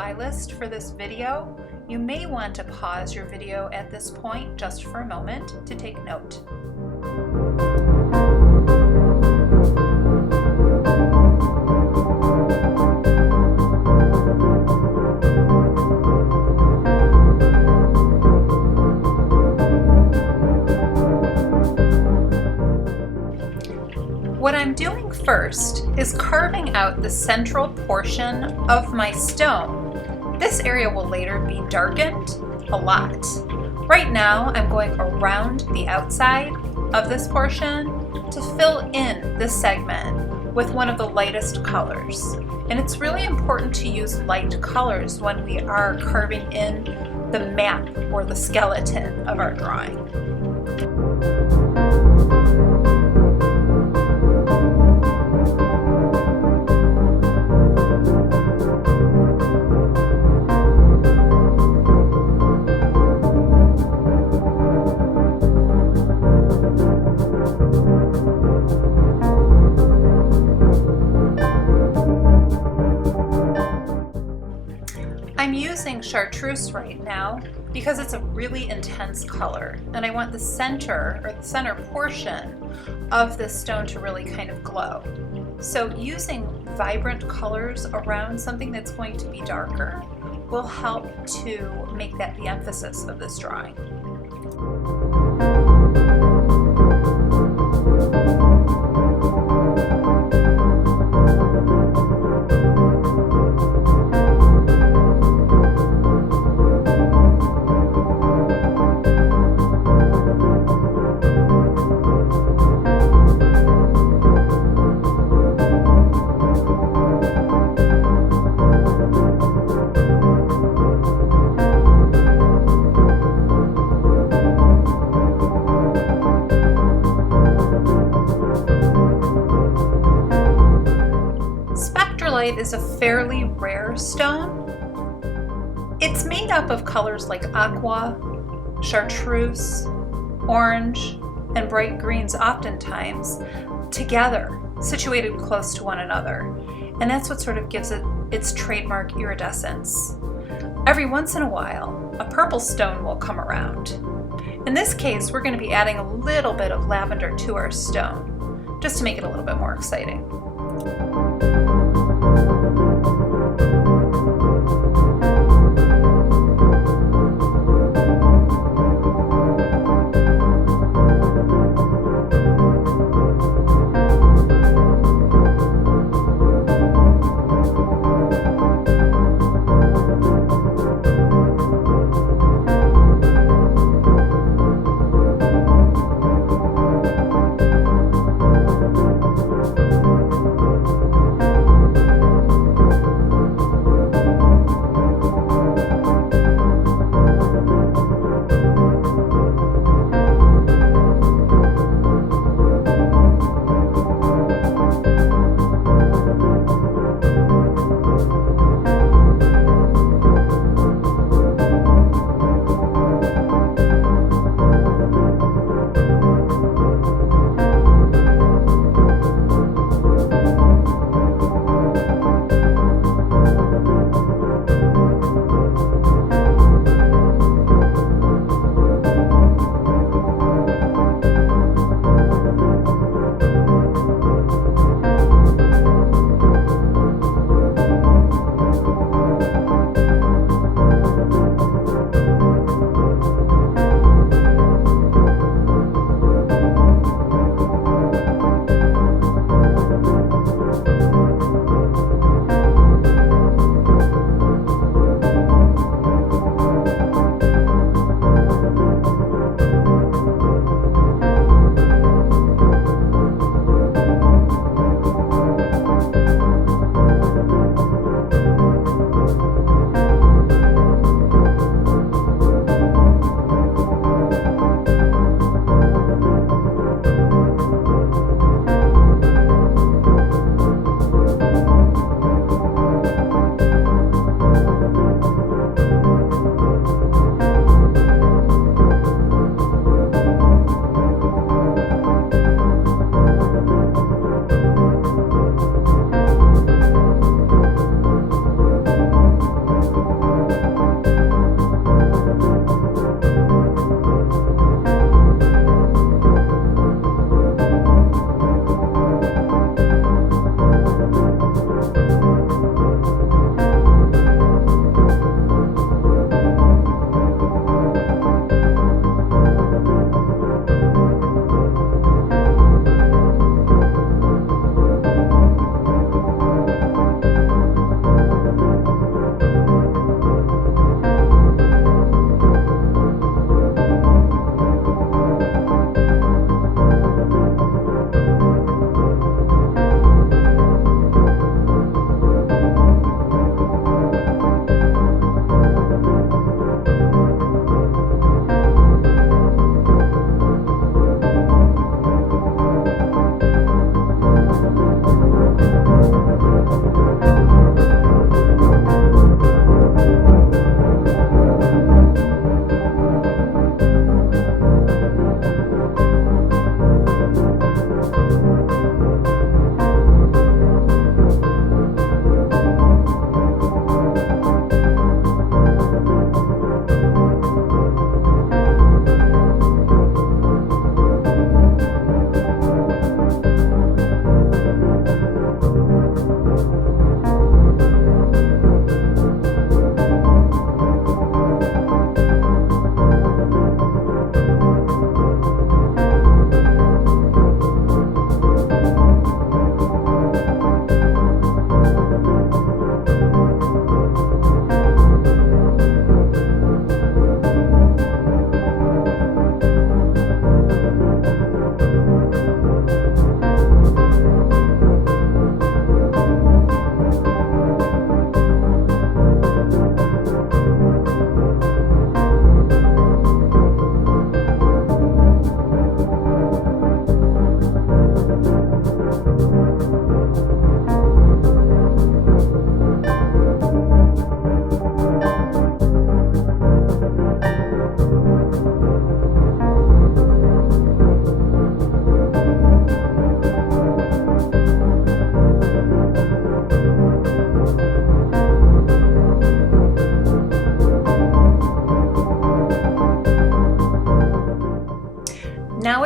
supply list for this video, you may want to pause your video at this point just for a moment to take note. What I'm doing first is carving out the central portion of my stone. This area will later be darkened a lot. Right now, I'm going around the outside of this portion to fill in this segment with one of the lightest colors. And it's really important to use light colors when we are carving in the map or the skeleton of our drawing. I'm using chartreuse right now because it's a really intense color, and I want the center portion of this stone to really kind of glow. So using vibrant colors around something that's going to be darker will help to make that the emphasis of this drawing. Spectrolite is a fairly rare stone. It's made up of colors like aqua, chartreuse, orange, and bright greens oftentimes together, situated close to one another. And that's what sort of gives it its trademark iridescence. Every once in a while, a purple stone will come around. In this case, we're going to be adding a little bit of lavender to our stone, just to make it a little bit more exciting.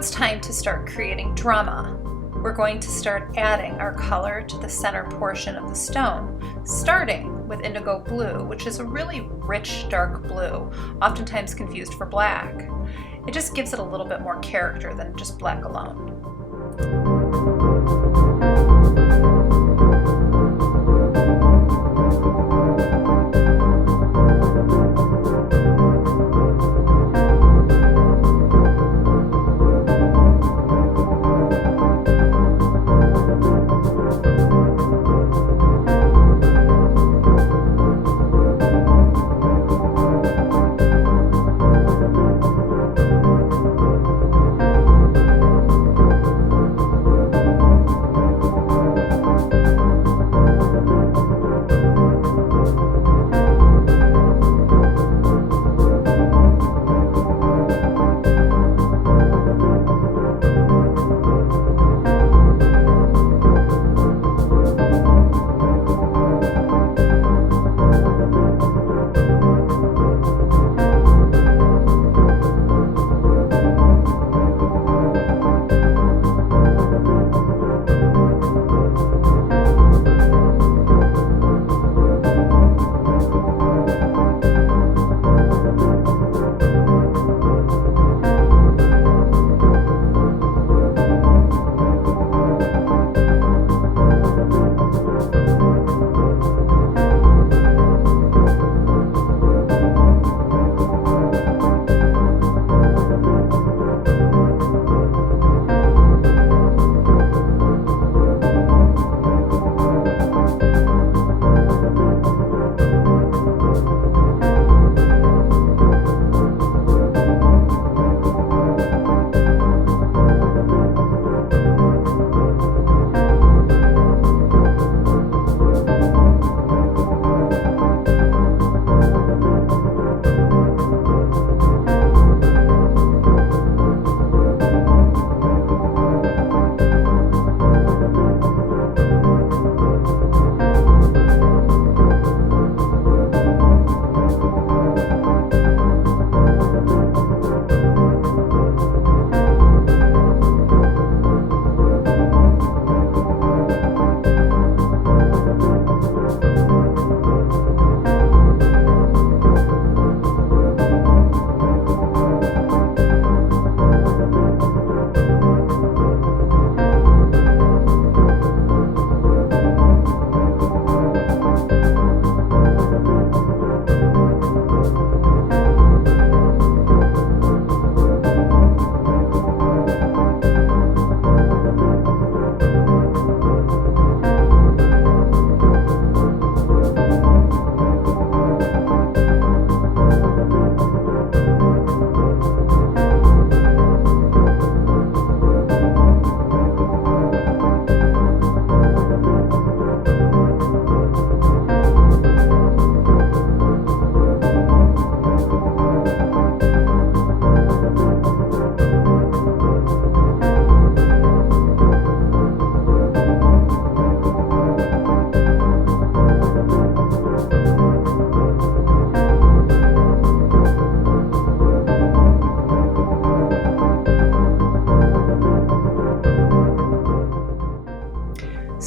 it's time to start creating drama. We're going to start adding our color to the center portion of the stone, starting with indigo blue, which is a really rich dark blue, oftentimes confused for black. It just gives it a little bit more character than just black alone.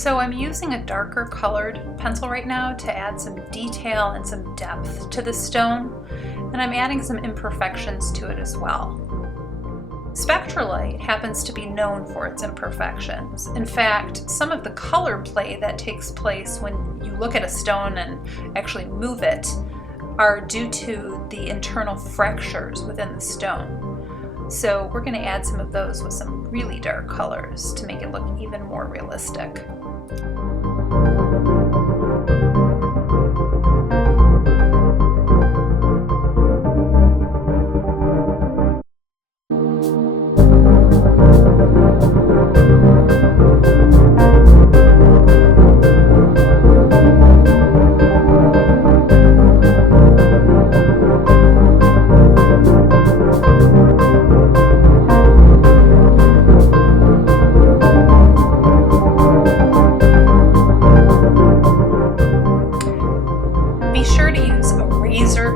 So I'm using a darker colored pencil right now to add some detail and some depth to the stone, and I'm adding some imperfections to it as well. Spectrolite happens to be known for its imperfections. In fact, some of the color play that takes place when you look at a stone and actually move it are due to the internal fractures within the stone. So we're going to add some of those with some really dark colors to make it look even more realistic.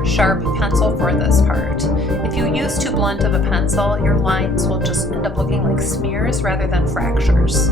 Sharp pencil for this part. If you use use too blunt of a pencil, your lines will just end up looking like smears rather than fractures.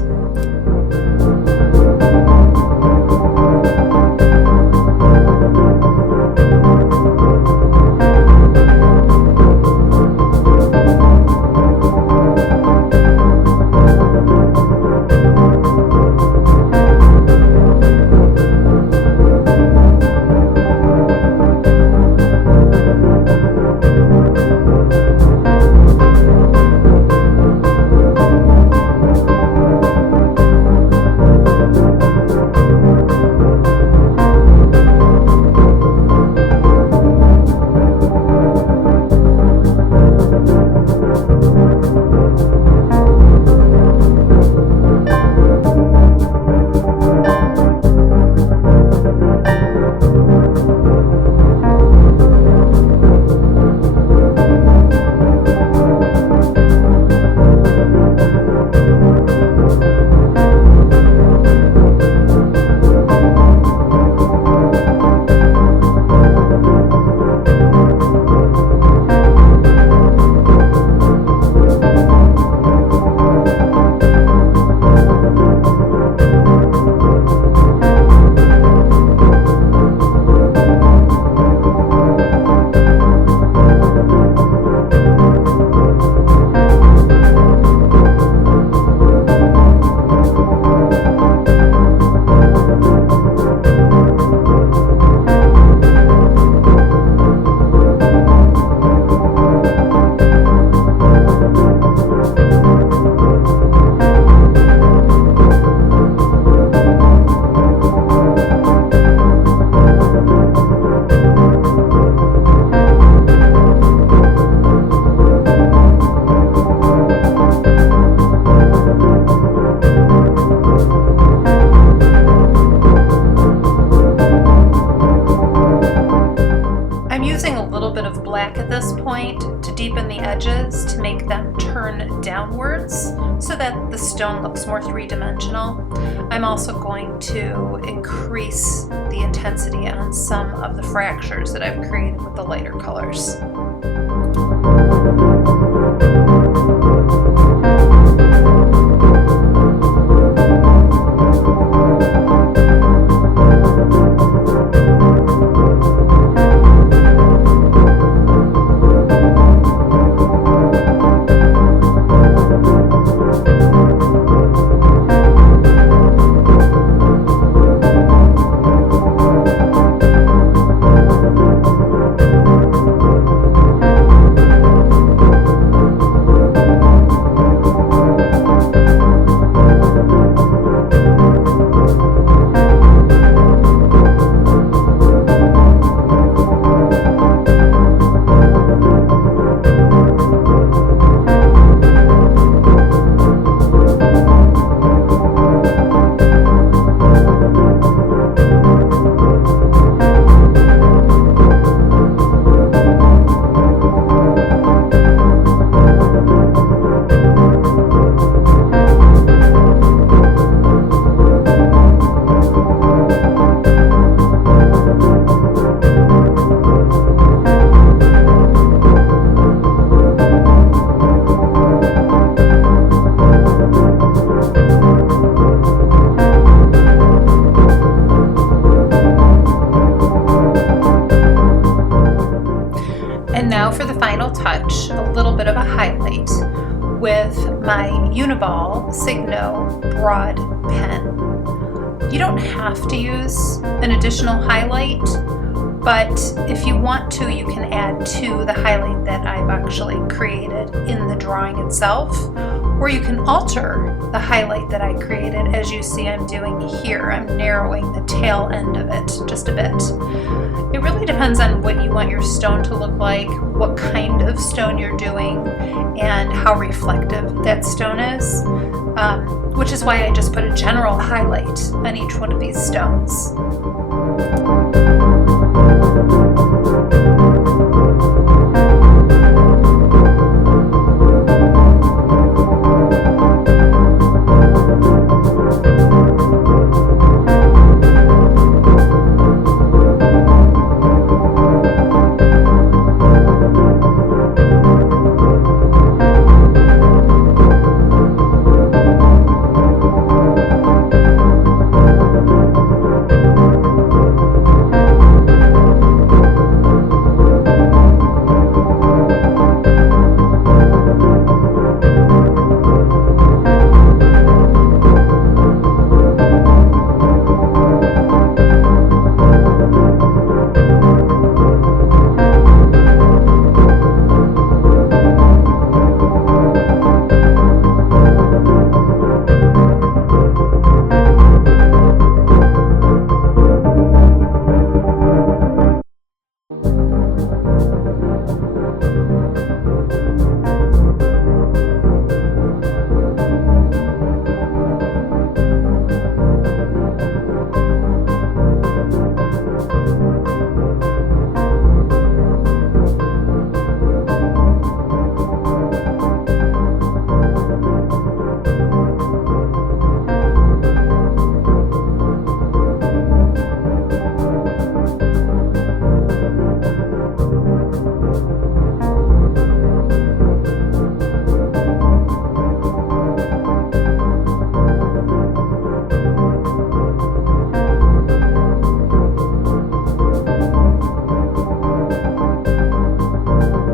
At this point to deepen the edges to make them turn downwards so that the stone looks more three-dimensional. I'm also going to increase the intensity on some of the fractures that I've created with the lighter colors. A little bit of a highlight with my Uniball Signo broad pen. You don't have to use an additional highlight, but if you want to, you can add to the highlight that I've actually created in the drawing itself, or you can alter the highlight that I created. As you see I'm doing here, I'm narrowing the tail end of it just a bit. It really depends on what you want your stone to look like, what kind of stone you're doing, and how reflective that stone is, which is why I just put a general highlight on each one of these stones.